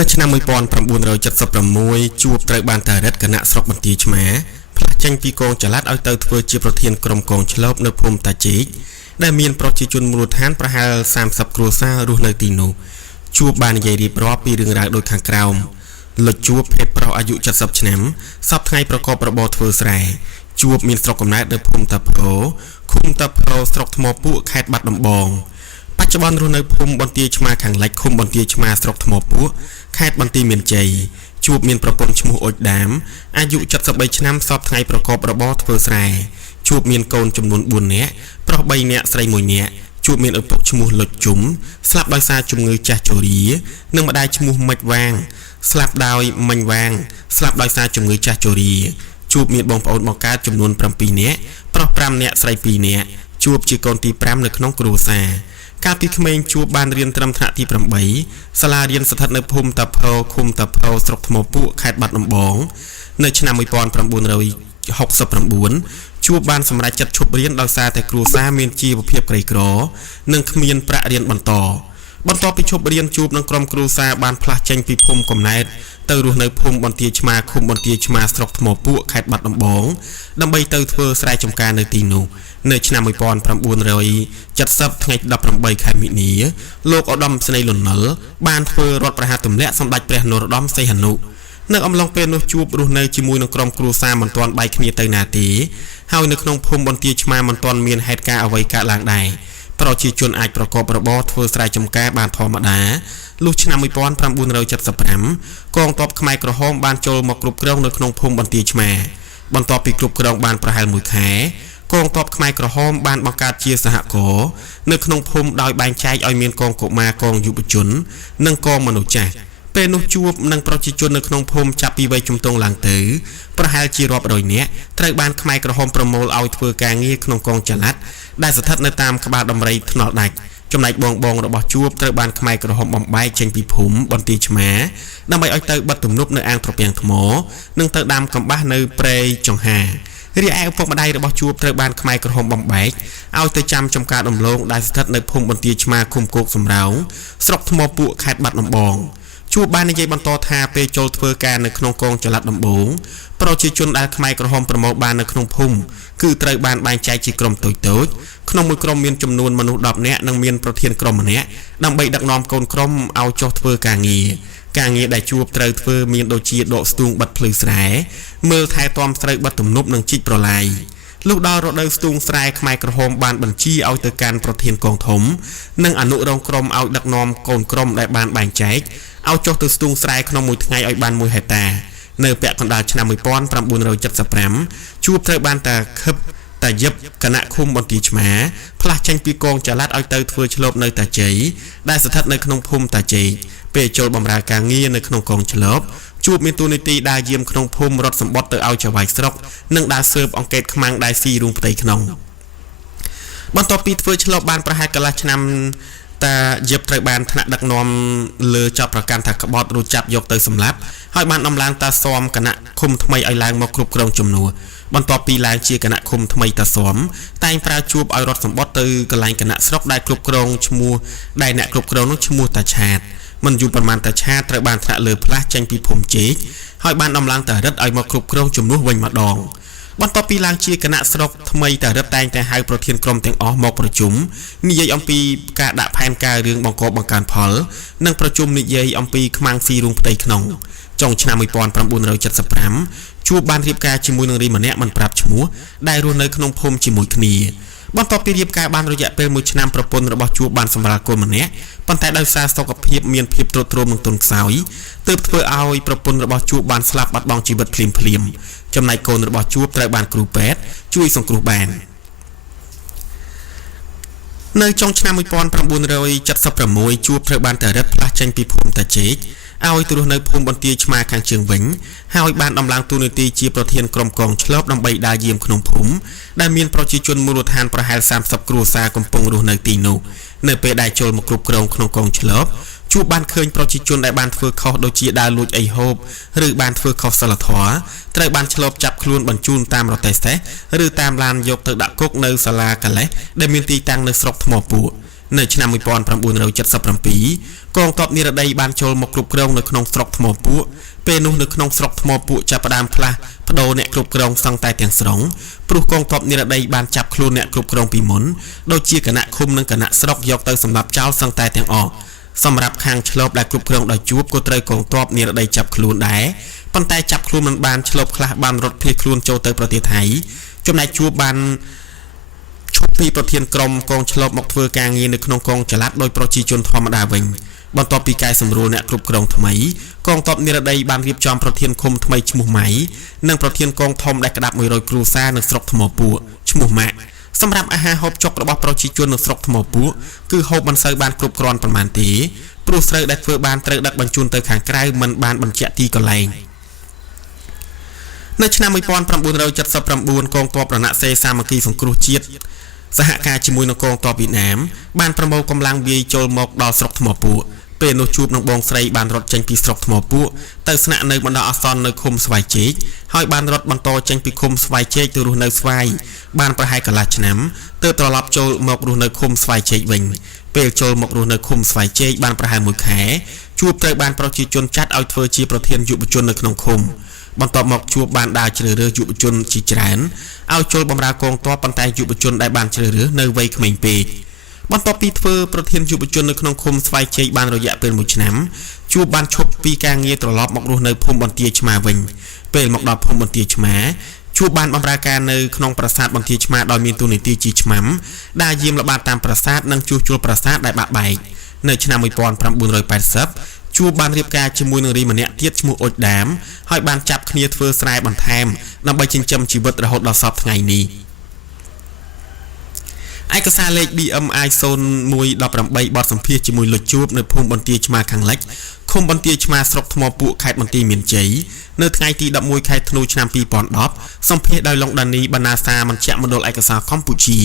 នៅឆ្នាំ1976ជួបត្រូវបានតារិតគណៈស្រុកបន្ទាយឆ្មាផ្លាស់ចេញពីកងចល័តឲ្យទៅធ្វើជាប្រធានក្រុមកងឆ្លូបនៅភូមិតាជីកដែលមានប្រជាជនមូលដ្ឋានប្រហែល30គ្រួសាររស់នៅទីនោះជួបបាននិយាយរៀបរាប់ពីរឿងរ៉ាវដូចខាងក្រោមលុចជួបភេទប្រុសអាយុ70ឆ្នាំសពថ្ងៃប្រកបរបរធ្វើស្រែជួបមានស្រុកកំណើតនៅភូមិតាផោឃុំតាផោស្រុកថ្មពួកខេត្តបាត់ដំបងបច្ចុប្បន្នរស់នៅភូមិបន្ទាយឆ្មាខាងលិចឃុំបន្ទាយឆ្មាស្រុកថ្មពួកខេត្តបន្ទាយមានជ័យជួបមានប្រពន្ធឈ្មោះអុចដាមអាយុ73ឆ្នាំសពថ្ងៃប្រកបរបរធ្វើស្រែជួបមានកូនចំនួន4នាក់ប្រុស3នាក់ស្រី1នាក់ជួបមានឪពុកឈ្មោះលុចជុំស្លាប់ដោយសារជំងឺចាស់ជរានិងម្ដាយឈ្មោះម៉ិចវាងស្លាប់ដោយមិញវាងស្លាប់ដោយសារជំងឺចាស់ជរាជួបមានបងប្អូនបង្កើតចំនួន7នាក់ប្រុស5នាក់ស្រី2នាក់ជួបជាកូនទី5នៅក្នុងគ្រួសារកាលពីក្មេងជួបបានរៀនត្រឹមថ្នាក់ទី8សាលារៀនស្ថិតនៅភូមិតាផោឃុំតាផោស្រុកថ្មពួកខេត្តបាត់ដំបងនៅឆ្នាំ1969ជួបបានសម្រេចចិត្តឈប់រៀនដោយសារតែគ្រួសារមានជីវភាពក្រីក្រនិងគ្មានប្រាក់រៀនបន្តពីឈប់រៀនជួបនឹងក្រុមគ្រួសារបានផ្លាស់ចេញពីភូមិកំណែតទៅរស់នៅភូមិបន្ទាយឆ្មាឃុំបន្ទាយឆ្មាស្រុកថ្មពួកខេត្តបាត់ដំបងដើម្បីទៅធ្វើស្រែចម្ការនៅទីនោះនៅឆ្នាំ1970ថ្ងៃ18ខែមិនិនាលោកឧត្តមស្នេហ៍លន់នល់បានធ្វើរដ្ឋប្រហារទម្លាក់សម្ដេចព្រះនរោត្តមសីហនុនៅអំឡុងពេលនោះជួបរស់នៅជាមួយនឹងក្រុមគ្រួសារមិនទាន់បែកគ្នាទៅណាទេហើយនៅក្នុងភូមិបន្ទាយឆ្មាមិនទាន់មានហេតុការណ៍អ្វីកើតឡើងដែរប្រជាជនអាចប្រកបរបរធ្វើស្រែចម្ការបានធម្មតាលុះឆ្នាំ1975កងទ័ពខ្មែរក្រហមបានចូលមកគ្រប់គ្រងនៅក្នុងភូមិបន្ទាយឆ្មាបន្ទាប់ពីគ្រប់គ្រងបានប្រហែល1ខែកងទ័ពខ្មែរក្រហមបានបង្កើតជាសហគមន៍នៅក្នុងភូមិដោយបែងចែកឲ្យមានកងកុមារកងយុវជននិងកងមនុស្សចាស់ពេលនោះជួបនឹងប្រជាជននៅក្នុងភូមិចាប់ពីវ័យជំទង់ឡើងទៅប្រហែលជារាប់រយនាក់ត្រូវបានខ្មែរក្រហមប្រមូលឲ្យធ្វើការងារក្នុងកងចល័តដែលស្ថិតនៅតាមក្បាលដំរីថ្នល់ដាច់ចំណែកបងរបស់ជួបត្រូវបានខ្មែរក្រហមបំបែកចេញពីភូមិបន្ទាយឆ្មាដើម្បីឲ្យទៅបិទទំនប់នៅអាងត្រពាំងថ្មនិងទៅដាំកំបាសនៅព្រៃចង្ហារីឯឪពុកម្ដាយរបស់ជួបត្រូវបានខ្មែរក្រហមបំបែកឲ្យទៅចាំចំការដំឡូងដែលស្ថិតនៅភូមិបន្ទាយឆ្មាឃុំគោកសំរោងស្រុកថ្មពួកខេត្តបាត់ដំបងជួបបាននិយាយបន្តថាពេលចូលធ្វើការនៅក្នុងកងចល័តដំបងប្រជាជនដែលខ្មែរក្រហមប្រមូលបាននៅក្នុងភូមិគឺត្រូវបានបែងចែកជាក្រុមតូចៗក្នុងមួយក្រុមមានចំនួនមនុស្ស10នាក់និងមានប្រធានក្រុមម្នាក់ដើម្បីដឹកនាំកូនក្រុមឲ្យចុះធ្វើការងារដែលជួបត្រូវធ្វើមានដូចជាដកស្ទូងបិទភ្លឺស្រែមើលថែទាំស្រូវបិទទំនប់និងជីកប្រឡាយលុះដល់រដូវស្ទូងស្រែខ្មែរក្រហមបានបញ្ជាឲ្យទៅកាន់ប្រធានកងធំនិងអនុរងក្រុមឲ្យដឹកនាំកូនក្រុមដែលបានបែងចែកឲ្យចុះទៅស្ទូងស្រែក្នុងមួយថ្ងៃឲ្យបាន1ហិកតានៅពាក់កណ្ដាលឆ្នាំ1975ជួបត្រូវបានតាខឹបតាយឹបគណៈឃុំបន្ទាយឆ្មាផ្លាស់ចេញពីកងចល័តឲ្យទៅធ្វើឆ្លប់នៅតាជ័យដែលស្ថិតនៅក្នុងភូមិតាជ័យពេលចូលបម្រើការងារនៅក្នុងកងឆ្លប់ជួបមានតួនាទីដើរយាមក្នុងភូមិរត់សម្បត្តិទៅឲ្យចៅហ្វាយស្រុកនិងដើរស៊ើបអង្កេតខ្មាំងដែលស៊ីរូងផ្ទៃក្នុងបន្ទាប់ពីធ្វើឆ្លប់បានប្រហែលកន្លះឆ្នាំតាយឹបត្រូវបានថ្នាក់ដឹកនាំលើចាប់ប្រកាន់ថាក្បត់រួចចាប់យកទៅសម្លាប់ហើយបានដំឡើងតាស៊មគណៈឃុំថ្មីឲ្យឡើងមកគ្រប់គ្រងជំនួសបន្ទាប់ពីឡើងជាគណៈឃុំថ្មីតាស៊មតែងប្រើជួបឲ្យរត់សម្បត្តិទៅកន្លែងគណៈស្រុកដែលគ្រប់គ្រងឈ្មោះដែលអ្នកគ្រប់គ្រងនោះឈ្មោះតាឆាតមិនយូរប៉ុន្មានតាឆាតត្រូវបានថ្នាក់លើផ្លាស់ចេញពីភូមិជេកហើយបានដំឡើងតារិតឲ្យមកគ្រប់គ្រងជំនួសវិញម្ដងបន្ទាប់ពីឡើងជាគណៈស្រុកថ្មីតារិតតែងតែហៅប្រធានក្រុមទាំងអស់មកប្រជុំនិយាយអំពីការដាក់ផែនការរឿងបង្កបង្កើនផលនិងប្រជុំនិយាយអំពីខ្មាំងស៊ីរូងផ្ទៃក្នុងចុងឆ្នាំ1975ជួបបានរៀបការជាមួយនឹងរីម្នាក់មិនប្រាប់ឈ្មោះដែលរស់នៅក្នុងភូមិជាមួយគ្នាបន្ទាប់ពីរៀបការបានរយៈពេល1ឆ្នាំប្រពន្ធរបស់ជួបបានសម្រាលកូនម្នាក់ប៉ុន្តែដោយសារសុខភាពមានភាពទ្រុឌទ្រោមនិងទន់ខ្សោយទើបធ្វើឲ្យប្រពន្ធរបស់ជួបបានស្លាប់បាត់បង់ជីវិតភ្លាមចំណែកកូនរបស់ជួបត្រូវបានគ្រូពេទ្យជួយសង្គ្រោះបាននៅចុងឆ្នាំ1976ជួបត្រូវបានតារិតផ្លាស់ចេញពីភូមិតាជែកឲ្យទៅរស់នៅភូមិបន្ទាយឆ្មាខាងជើងវិញហើយបានដំឡើងតួនាទីជាប្រធានក្រុមកងឆ្លប់ដើម្បីដើរយាមក្នុងភូមិដែលមានប្រជាជនមូលដ្ឋានប្រហែល30គ្រួសារកំពុងរស់នៅទីនោះនៅពេលដែលចូលមកគ្រប់គ្រងក្នុងកងឆ្លប់ជួបបានឃើញប្រជាជនដែលបានធ្វើខុសដូចជាដើរលួចអីហូបឬបានធ្វើខុសសិលធម៌ត្រូវបានឆ្លប់ចាប់ខ្លួនបញ្ជូនតាមរទេះសេះឬតាមឡានយកទៅដាក់គុកនៅសាលាកាលេសដែលមានទីតាំងនៅស្រុកថ្មពួក នៅឆ្នាំ1977កងទ័ពនិរតីបានចូលមកគ្រប់គ្រងនៅក្នុងស្រុកថ្មពួកពេលនោះនៅក្នុងស្រុកថ្មពួកចាប់ផ្ដើមផ្លាស់ប្ដូរអ្នកគ្រប់គ្រងសង់តែទាំងស្រុងព្រោះកងទ័ពនិរតីបានចាប់ខ្លួនអ្នកគ្រប់គ្រងពីមុនដូចជាគណៈឃុំនិងគណៈស្រុកយកទៅសម្លាប់ចោលសឹងតែទាំងអស់សម្រាប់ខាងឆ្លប់ដែលគ្រប់គ្រងដោយជួបក៏ត្រូវកងទ័ពនិរតីចាប់ខ្លួនដែរប៉ុន្តែចាប់ខ្លួនមិនបានឆ្លប់ខ្លះបានរត់ភៀសខ្លួនចូលទៅប្រទេសថៃចំណែកជួបបានឈប់ពីប្រធានក្រុមកងឆ្លប់មកធ្វើការងារនៅក្នុងកងចល័តដោយប្រជាជនធម្មតាវិញបន្ទាប់ពីកែសម្រួលអ្នកគ្រប់គ្រងថ្មីកងទ័ពនិរតីបានរៀបចំប្រធានឃុំថ្មីឈ្មោះម៉ៃនិងប្រធានកងធំដែលក្តាប់100គ្រួសារនៅស្រុកថ្មពួកឈ្មោះម៉ាក់សម្រាប់អាហារហូបចុករបស់ប្រជាជននៅស្រុកថ្មពួកគឺហូបមិនសូវបានគ្រប់គ្រាន់ប៉ុន្មានទេព្រោះស្រូវដែលធ្វើបានត្រូវដឹកបញ្ជូនទៅខាងក្រៅមិនបានបញ្ជាក់ទីកន្លែងនៅឆ្នាំ1979កងទ័ពរណសិរ្សសាមគ្គីសង្គ្រោះជាតិសហការជាមួយនឹងកងទ័ពវៀតណាមបានប្រមូលកម្លាំងវាយចូលមកដល់ស្រុកថ្មពួកពេលនោះជួបនឹងបងស្រីបានរត់ចេញពីស្រុកថ្មពួកទៅស្នាក់នៅបណ្ដោះអាសន្ននៅឃុំស្វាយជែកហើយបានរត់បន្តចេញពីឃុំស្វាយជែកទៅរស់នៅស្វាយបានប្រហែលកន្លះឆ្នាំទើបត្រឡប់ចូលមករស់នៅឃុំស្វាយជែកវិញពេលចូលមករស់នៅឃុំស្វាយជែកបានប្រហែល1ខែជួបត្រូវបានប្រជាជនចាត់ឲ្យធ្វើជាប្រធានយុវជននៅក្នុងឃុំបន្ទាប់មកជួបបានដើរជ្រើសរើសយុវជនជាច្រើនឲ្យចូលបម្រើកងទ័ពប៉ុន្តែយុវជនដែលបានជ្រើសរើសនៅវ័យក្មេងពេកបន្ទាប់ពីធ្វើប្រធានយុវជននៅក្នុងឃុំស្វាយជែកបានរយៈពេល1ឆ្នាំជួបបានឈប់ពីការងារត្រឡប់មករស់នៅភូមិបន្ទាយឆ្មាវិញពេលមកដល់ភូមិបន្ទាយឆ្មាជួបបានបម្រើការនៅក្នុងប្រាសាទបន្ទាយឆ្មាដោយមានតួនាទីជាឆ្មាំដើរយាមល្បាតតាមប្រាសាទនិងជួសជុលប្រាសាទដែលបាក់បែកនៅឆ្នាំ1980ជួបបានរៀបការជាមួយនឹងរីម្នាក់ទៀតឈ្មោះអុចដាមហើយបានចាប់គ្នាធ្វើស្រែបន្ថែមដើម្បីចិញ្ចឹមជីវិតរហូតដល់សពថ្ងៃនេះឯកសារលេខ BMI 0118បទសម្ភាសន៍ជាមួយលុចជួបនៅភូមិបន្ទាយឆ្មាខាងលិចឃុំបន្ទាយឆ្មាស្រុកថ្មពួកខេត្តបន្ទាយមានជ័យនៅថ្ងៃទី11ខែធ្នូឆ្នាំ2010សម្ភាសន៍ដោយឡុងដានីបណ្ណាសាមជ្ឈមណ្ឌលឯកសារកម្ពុជា